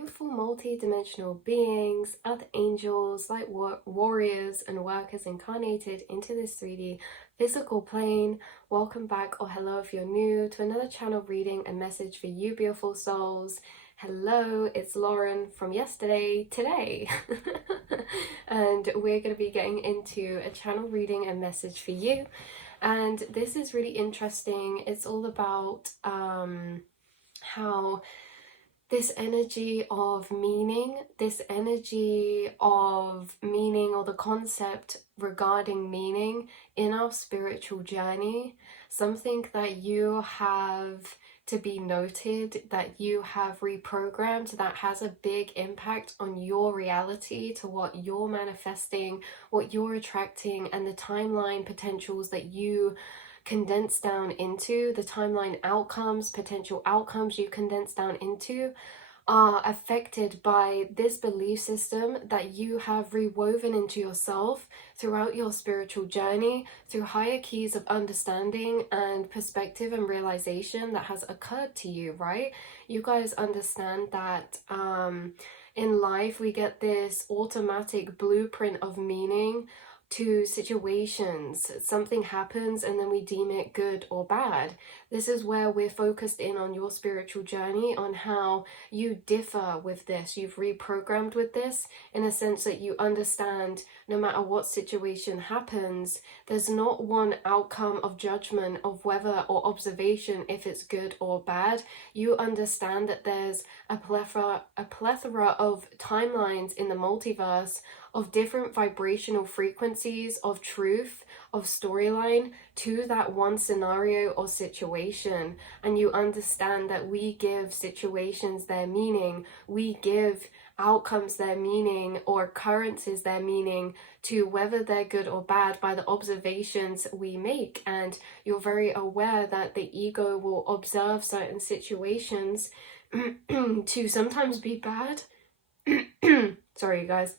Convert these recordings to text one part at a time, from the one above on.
beautiful multi-dimensional beings, other angels, light warriors and workers incarnated into this 3D physical plane. Welcome back, or hello if you're new, to another channel reading and message for you beautiful souls. Hello, it's Lauren from yesterday, today. And we're going to be getting into a channel reading and message for you. And this is really interesting. It's all about how this energy of meaning, or the concept regarding meaning in our spiritual journey, something that you have to be noted, that you have reprogrammed, that has a big impact on your reality, to what you're manifesting, what you're attracting, and the timeline potentials that you condense down into, the timeline outcomes, potential outcomes you condense down into, are affected by this belief system that you have rewoven into yourself throughout your spiritual journey, through higher keys of understanding and perspective and realization that has occurred to you, right? You guys understand that in life we get this automatic blueprint of meaning to situations. Something happens and then we deem it good or bad. This is where we're focused in on your spiritual journey, on how you differ with this. You've reprogrammed with this in a sense that you understand no matter what situation happens, there's not one outcome of judgment of whether or observation if it's good or bad. You understand that there's a plethora of timelines in the multiverse, of different vibrational frequencies of truth, of storyline to that one scenario or situation. And you understand that we give situations their meaning, we give outcomes their meaning, or occurrences their meaning, to whether they're good or bad by the observations we make. And you're very aware that the ego will observe certain situations to sometimes be bad. Sorry, you guys.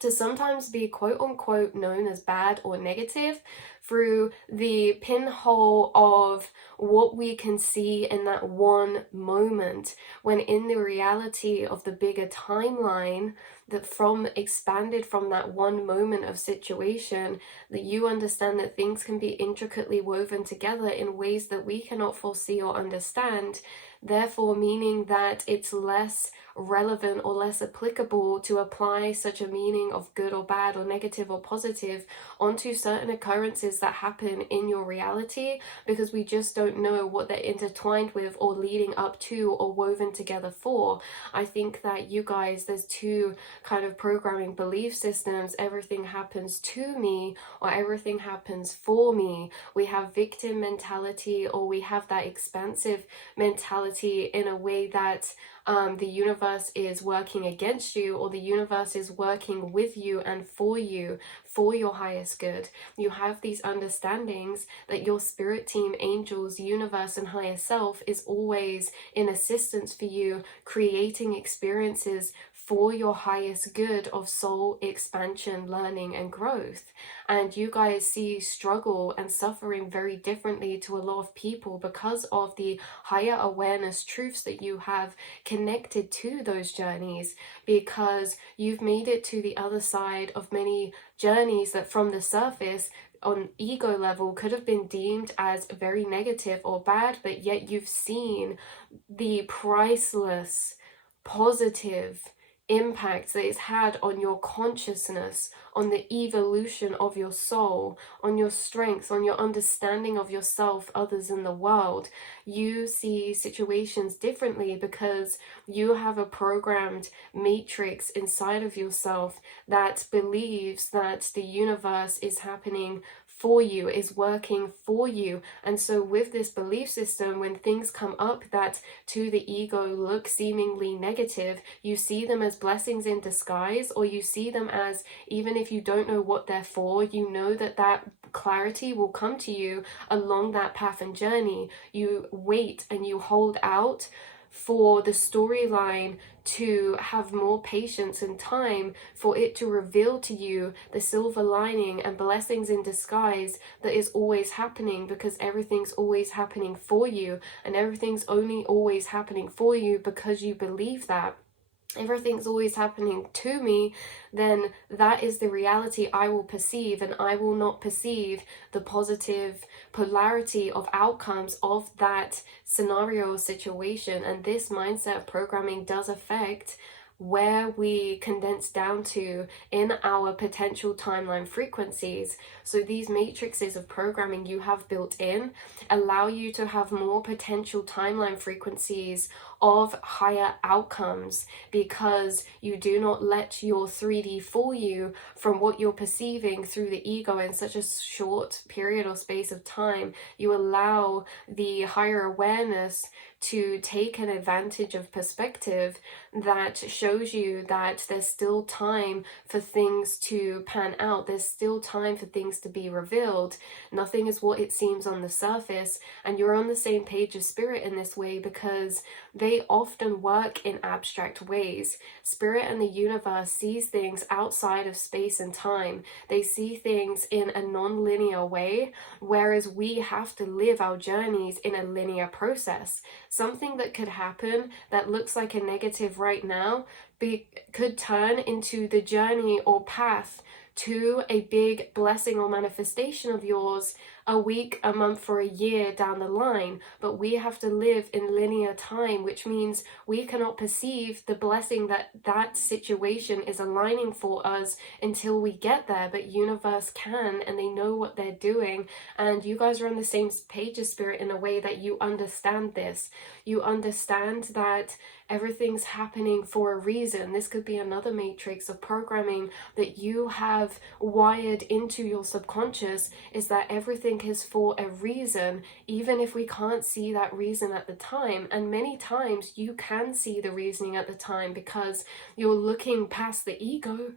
To sometimes be quote unquote known as bad or negative through the pinhole of what we can see in that one moment, when in the reality of the bigger timeline, that expanded from that one moment of situation, that you understand that things can be intricately woven together in ways that we cannot foresee or understand, therefore meaning that it's less relevant or less applicable to apply such a meaning of good or bad or negative or positive onto certain occurrences that happen in your reality, because we just don't know what they're intertwined with or leading up to or woven together for. I think that you guys, there's two kind of programming belief systems. Everything happens to me or everything happens for me. We have victim mentality, or we have that expansive mentality in a way that the universe is working against you, or the universe is working with you and for you, for your highest good. You have these understandings that your spirit team, angels, universe, and higher self is always in assistance for you, creating experiences for your highest good of soul expansion, learning, and growth. And you guys see struggle and suffering very differently to a lot of people because of the higher awareness truths that you have connected to those journeys, because you've made it to the other side of many journeys that from the surface on ego level could have been deemed as very negative or bad, but yet you've seen the priceless positive impact that it's had on your consciousness, on the evolution of your soul, on your strengths, on your understanding of yourself, others, in the world. You see situations differently because you have a programmed matrix inside of yourself that believes that the universe is happening for you, is working for you. And so with this belief system, when things come up that to the ego look seemingly negative, you see them as blessings in disguise, or you see them as, even if you don't know what they're for, you know that that clarity will come to you along that path and journey. You wait and you hold out for the storyline to have more patience and time for it to reveal to you the silver lining and blessings in disguise that is always happening, because everything's always happening for you, and everything's only always happening for you because you believe that. everything's always happening to me, then that is the reality I will perceive, and I will not perceive the positive polarity of outcomes of that scenario or situation. And this mindset of programming does affect where we condense down to in our potential timeline frequencies. So these matrices of programming you have built in allow you to have more potential timeline frequencies of higher outcomes, because you do not let your 3D fool you from what you're perceiving through the ego in such a short period or space of time. You allow the higher awareness to take an advantage of perspective that shows you that there's still time for things to pan out. There's still time for things to be revealed. Nothing is what it seems on the surface, and you're on the same page as spirit in this way, because they often work in abstract ways. Spirit and the universe sees things outside of space and time. They see things in a non-linear way, whereas we have to live our journeys in a linear process. Something that could happen that looks like a negative right now could turn into the journey or path to a big blessing or manifestation of yours a week, a month, or a year down the line. But we have to live in linear time, which means we cannot perceive the blessing that that situation is aligning for us until we get there. But universe can, and they know what they're doing. And you guys are on the same page as spirit in a way that you understand this. You understand that everything's happening for a reason. This could be another matrix of programming that you have wired into your subconscious, is that everything is for a reason, even if we can't see that reason at the time. And many times you can see the reasoning at the time because you're looking past the ego.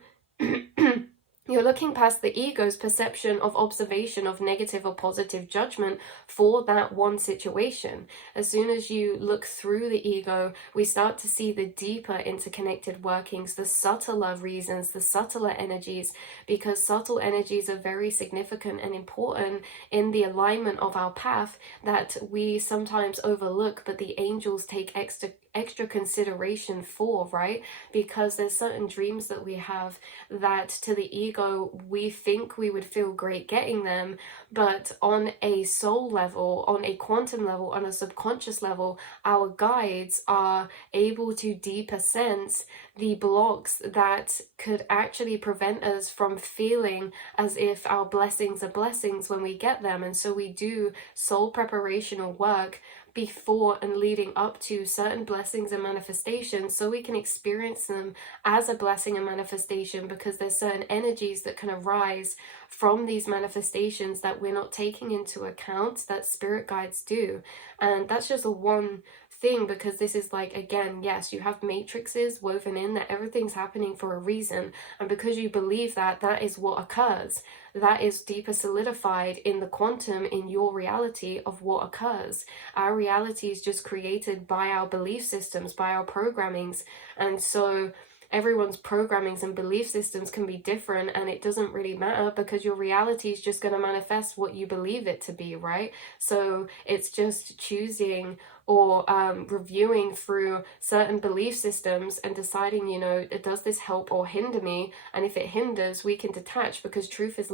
You're looking past the ego's perception of observation of negative or positive judgment for that one situation. As soon as you look through the ego, we start to see the deeper interconnected workings, the subtler reasons, the subtler energies, because subtle energies are very significant and important in the alignment of our path that we sometimes overlook, but the angels take extra consideration for, right? Because there's certain dreams that we have that to the ego we think we would feel great getting them, but on a soul level, on a quantum level, on a subconscious level, our guides are able to deeper sense the blocks that could actually prevent us from feeling as if our blessings are blessings when we get them. And so we do soul preparational work before and leading up to certain blessings and manifestations, so we can experience them as a blessing and manifestation, because there's certain energies that can arise from these manifestations that we're not taking into account that spirit guides do. And that's just a one thing, because this is like, again, yes, you have matrices woven in that everything's happening for a reason, and because you believe that, that is what occurs. That is deeper solidified in the quantum, in your reality of what occurs. Our reality is just created by our belief systems, by our programmings. And so everyone's programmings and belief systems can be different, and it doesn't really matter, because your reality is just going to manifest what you believe it to be, right? So it's just choosing or reviewing through certain belief systems and deciding, you know, does this help or hinder me? And if it hinders, we can detach, because truth is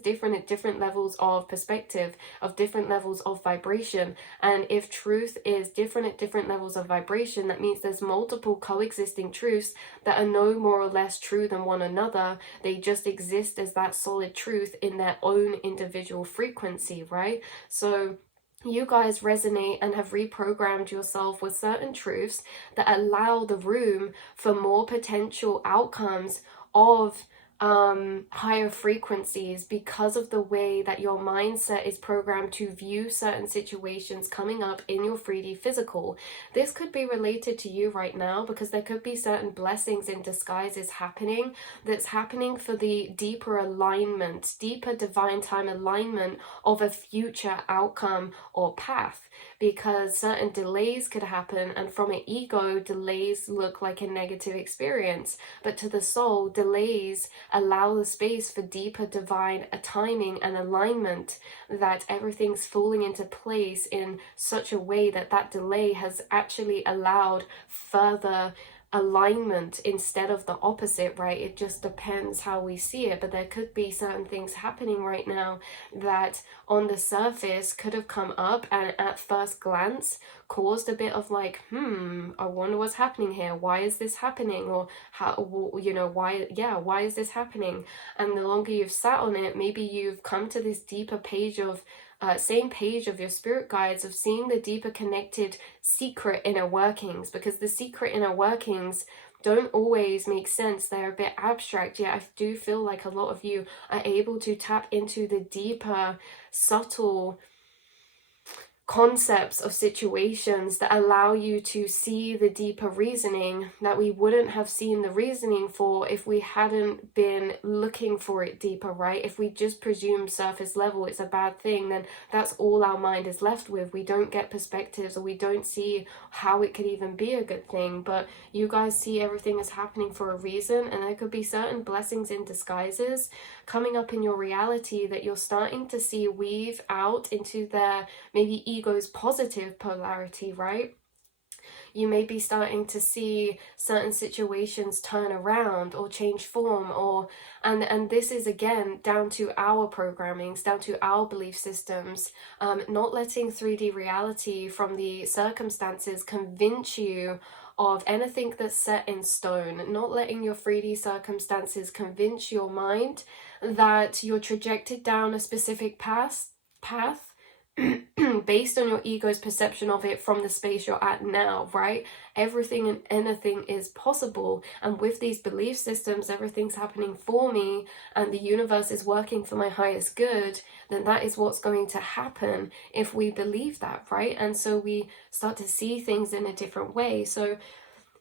different at different levels of perspective, of different levels of vibration. And if truth is different at different levels of vibration, that means there's multiple coexisting truths that are no more or less true than one another. They just exist as that solid truth in their own individual frequency, right? So you guys resonate and have reprogrammed yourself with certain truths that allow the room for more potential outcomes of higher frequencies, because of the way that your mindset is programmed to view certain situations coming up in your 3D physical. This could be related to you right now, because there could be certain blessings in disguises happening, that's happening for the deeper alignment, deeper divine time alignment of a future outcome or path. Because certain delays could happen, and from an ego, delays look like a negative experience, but to the soul, delays allow the space for deeper divine timing and alignment, that everything's falling into place in such a way that that delay has actually allowed further alignment instead of the opposite, right? It just depends how we see it. But there could be certain things happening right now that on the surface could have come up and at first glance caused a bit of like, I wonder what's happening here. Why is this happening? Or how, you know, why is this happening? And the longer you've sat on it, maybe you've come to this deeper page of same page of your spirit guides, of seeing the deeper connected secret inner workings, because the secret inner workings don't always make sense. They're a bit abstract, yet I do feel like a lot of you are able to tap into the deeper, subtle concepts of situations that allow you to see the deeper reasoning that we wouldn't have seen the reasoning for if we hadn't been looking for it deeper, right? If we just presume surface level it's a bad thing, then that's all our mind is left with. We don't get perspectives, or we don't see how it could even be a good thing. But you guys see everything is happening for a reason, and there could be certain blessings in disguises coming up in your reality that you're starting to see weave out into their maybe ego's positive polarity, right? You may be starting to see certain situations turn around or change form, or and this is again down to our programmings, down to our belief systems, not letting 3D reality from the circumstances convince you of anything that's set in stone, not letting your 3D circumstances convince your mind that you're trajected down a specific path based on your ego's perception of it from the space you're at now, right? Everything and anything is possible, and with these belief systems, everything's happening for me and the universe is working for my highest good, then that is what's going to happen if we believe that, right? And so we start to see things in a different way. So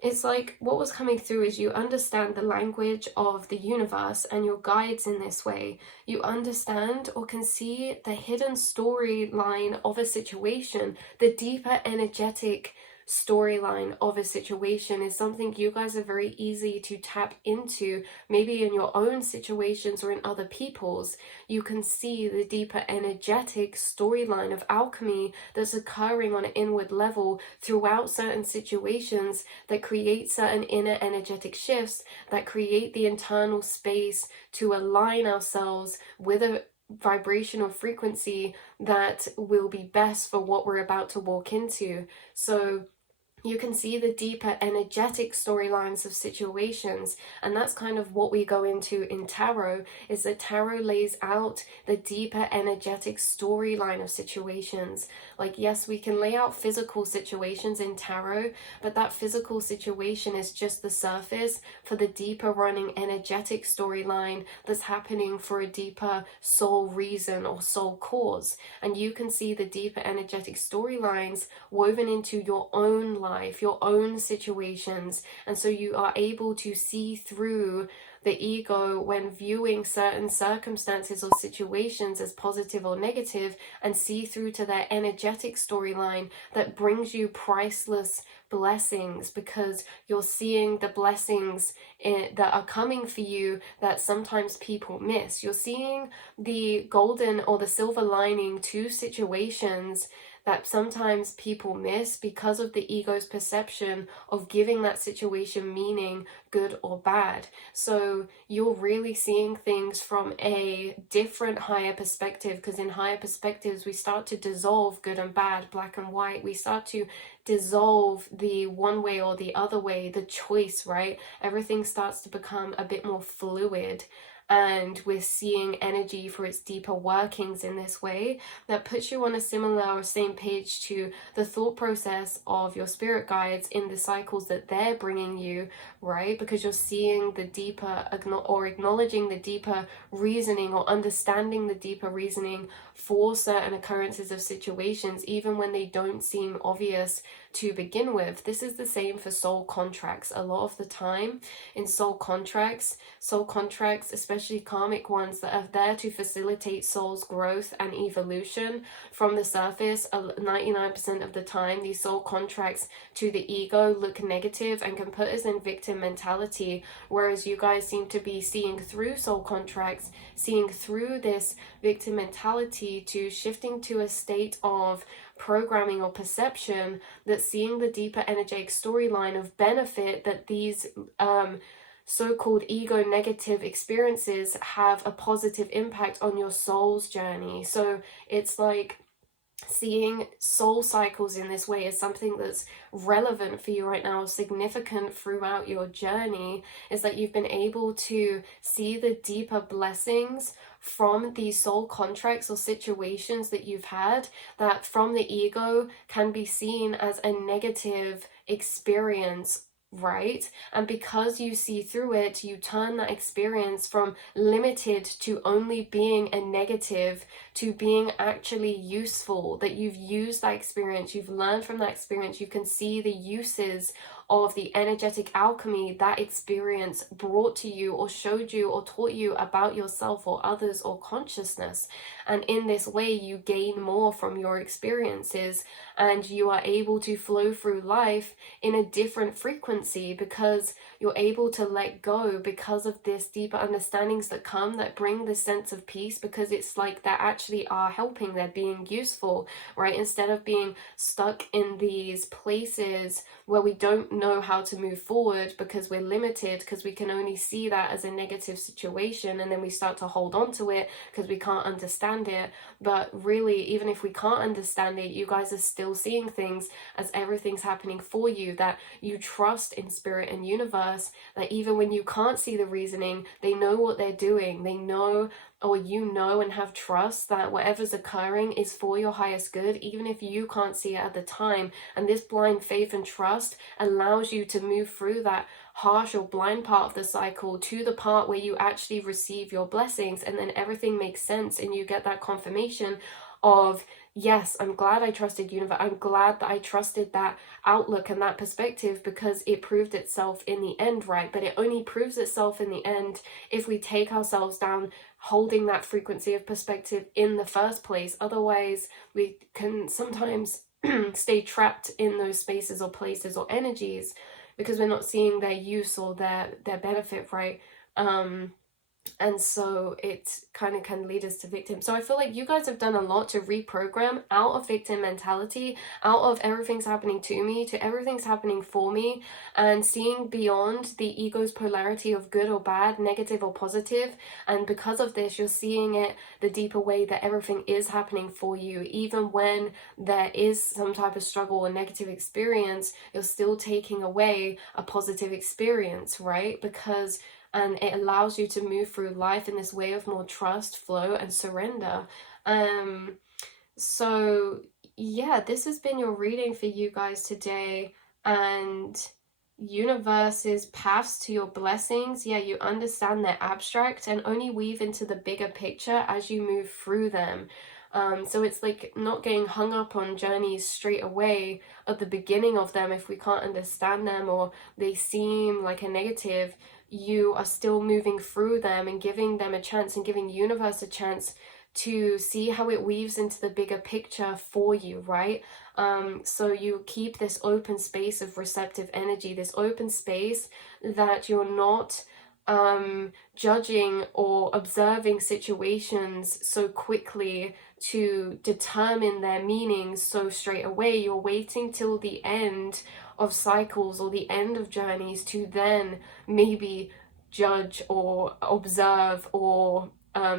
it's like what was coming through is you understand the language of the universe and your guides in this way. You understand or can see the hidden storyline of a situation, the deeper energetic storyline of a situation is something you guys are very easy to tap into, maybe in your own situations or in other people's. You can see the deeper energetic storyline of alchemy that's occurring on an inward level throughout certain situations that create certain inner energetic shifts that create the internal space to align ourselves with a vibrational frequency that will be best for what we're about to walk into. So you can see the deeper energetic storylines of situations, and that's kind of what we go into in tarot, is that tarot lays out the deeper energetic storyline of situations. Like, yes, we can lay out physical situations in tarot, but that physical situation is just the surface for the deeper running energetic storyline that's happening for a deeper soul reason or soul cause. And you can see the deeper energetic storylines woven into your own life, your own situations, and so you are able to see through the ego when viewing certain circumstances or situations as positive or negative, and see through to their energetic storyline that brings you priceless blessings, because you're seeing the blessings that are coming for you that sometimes people miss. You're seeing the golden or the silver lining to situations that sometimes people miss because of the ego's perception of giving that situation meaning, good or bad. So you're really seeing things from a different higher perspective, because in higher perspectives we start to dissolve good and bad, black and white. We start to dissolve the one way or the other way, the choice, right? Everything starts to become a bit more fluid, and we're seeing energy for its deeper workings in this way that puts you on a similar or same page to the thought process of your spirit guides in the cycles that they're bringing you, right? Because you're seeing the deeper or acknowledging the deeper reasoning or understanding the deeper reasoning for certain occurrences of situations, even when they don't seem obvious to begin with. This is the same for soul contracts. A lot of the time in soul contracts, especially karmic ones that are there to facilitate soul's growth and evolution, from the surface, 99% of the time, these soul contracts to the ego look negative and can put us in victim mentality, whereas you guys seem to be seeing through soul contracts, seeing through this victim mentality to shifting to a state of programming or perception that seeing the deeper energetic storyline of benefit that these so-called ego negative experiences have a positive impact on your soul's journey. So it's like seeing soul cycles in this way is something that's relevant for you right now, significant throughout your journey, is that you've been able to see the deeper blessings from these soul contracts or situations that you've had that from the ego can be seen as a negative experience, right? And because you see through it, you turn that experience from limited to only being a negative to being actually useful, that you've used that experience, you've learned from that experience, you can see the uses of the energetic alchemy that experience brought to you or showed you or taught you about yourself or others or consciousness. And in this way, you gain more from your experiences and you are able to flow through life in a different frequency because you're able to let go because of this deeper understandings that come that bring this sense of peace, because it's like they actually are helping, they're being useful, right? Instead of being stuck in these places where we don't know how to move forward because we're limited, because we can only see that as a negative situation, and then we start to hold on to it because we can't understand it. But really, even if we can't understand it, you guys are still seeing things as everything's happening for you, that you trust in spirit and universe, that even when you can't see the reasoning, they know what they're doing. They know, or you know and have trust that whatever's occurring is for your highest good, even if you can't see it at the time. And this blind faith and trust allows you to move through that harsh or blind part of the cycle to the part where you actually receive your blessings, and then everything makes sense and you get that confirmation of, yes, I'm glad I trusted universe. I'm glad that I trusted that outlook and that perspective because it proved itself in the end, right? But it only proves itself in the end if we take ourselves down holding that frequency of perspective in the first place. Otherwise, we can sometimes stay trapped in those spaces or places or energies because we're not seeing their use or their benefit, right? And so it kind of can lead us to victim. So I feel like you guys have done a lot to reprogram out of victim mentality, out of everything's happening to me, to everything's happening for me, and seeing beyond the ego's polarity of good or bad, negative or positive. And because of this, you're seeing it the deeper way that everything is happening for you. Even when there is some type of struggle or negative experience, you're still taking away a positive experience, right? And it allows you to move through life in this way of more trust, flow, and surrender. So yeah, this has been your reading for you guys today. And universe's paths to your blessings, yeah, you understand they're abstract and only weave into the bigger picture as you move through them. So it's like not getting hung up on journeys straight away at the beginning of them if we can't understand them or they seem like a negative. You are still moving through them and giving them a chance and giving universe a chance to see how it weaves into the bigger picture for you, right? So you keep this open space of receptive energy, this open space that you're not judging or observing situations so quickly to determine their meanings so straight away. You're waiting till the end of cycles or the end of journeys to then maybe judge or observe or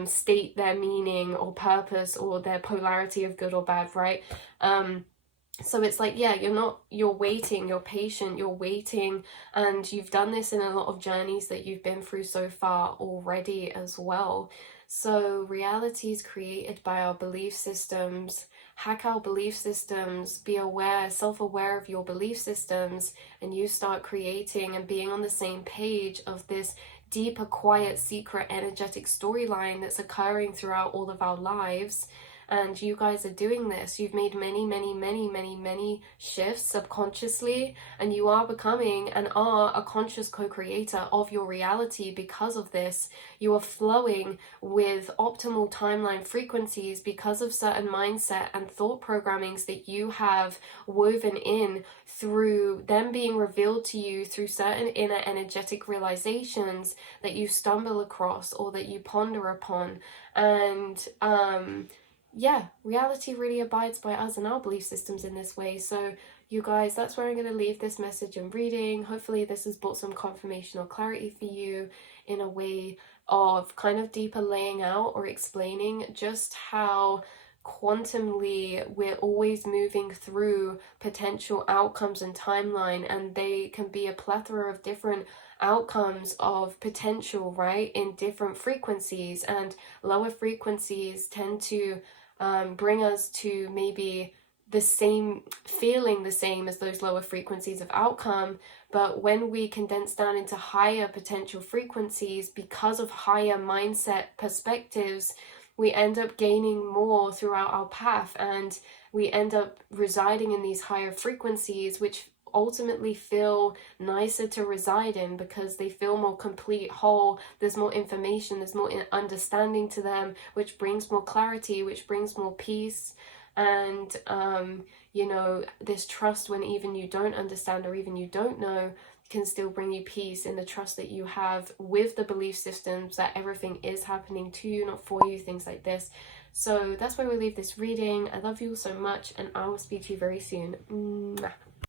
state their meaning or purpose or their polarity of good or bad, right? So it's like, yeah, you're waiting, you're patient, you're waiting, and you've done this in a lot of journeys that you've been through so far already as well. So reality is created by our belief systems. Hack our belief systems, be aware, self-aware of your belief systems, and you start creating and being on the same page of this deeper, quiet, secret, energetic storyline that's occurring throughout all of our lives. And you guys are doing this. You've made many shifts subconsciously, and you are becoming and are a conscious co-creator of your reality because of this. You are flowing with optimal timeline frequencies because of certain mindset and thought programmings that you have woven in through them being revealed to you through certain inner energetic realizations that you stumble across or that you ponder upon. And yeah, reality really abides by us and our belief systems in this way. So, you guys, that's where I'm going to leave this message and reading. Hopefully, this has brought some confirmation or clarity for you in a way of kind of deeper laying out or explaining just how quantumly we're always moving through potential outcomes and timeline, and they can be a plethora of different outcomes of potential, right, in different frequencies. And lower frequencies tend to bring us to maybe the same feeling, the same as those lower frequencies of outcome. But when we condense down into higher potential frequencies because of higher mindset perspectives, we end up gaining more throughout our path, and we end up residing in these higher frequencies, which ultimately feel nicer to reside in because they feel more complete, whole. There's more information, there's more understanding to them, which brings more clarity, which brings more peace. And you know, this trust when even you don't understand or even you don't know can still bring you peace in the trust that you have with the belief systems that everything is happening to you, not for you, things like this. So that's where we leave this reading. I love you all so much, and I will speak to you very soon. Mwah.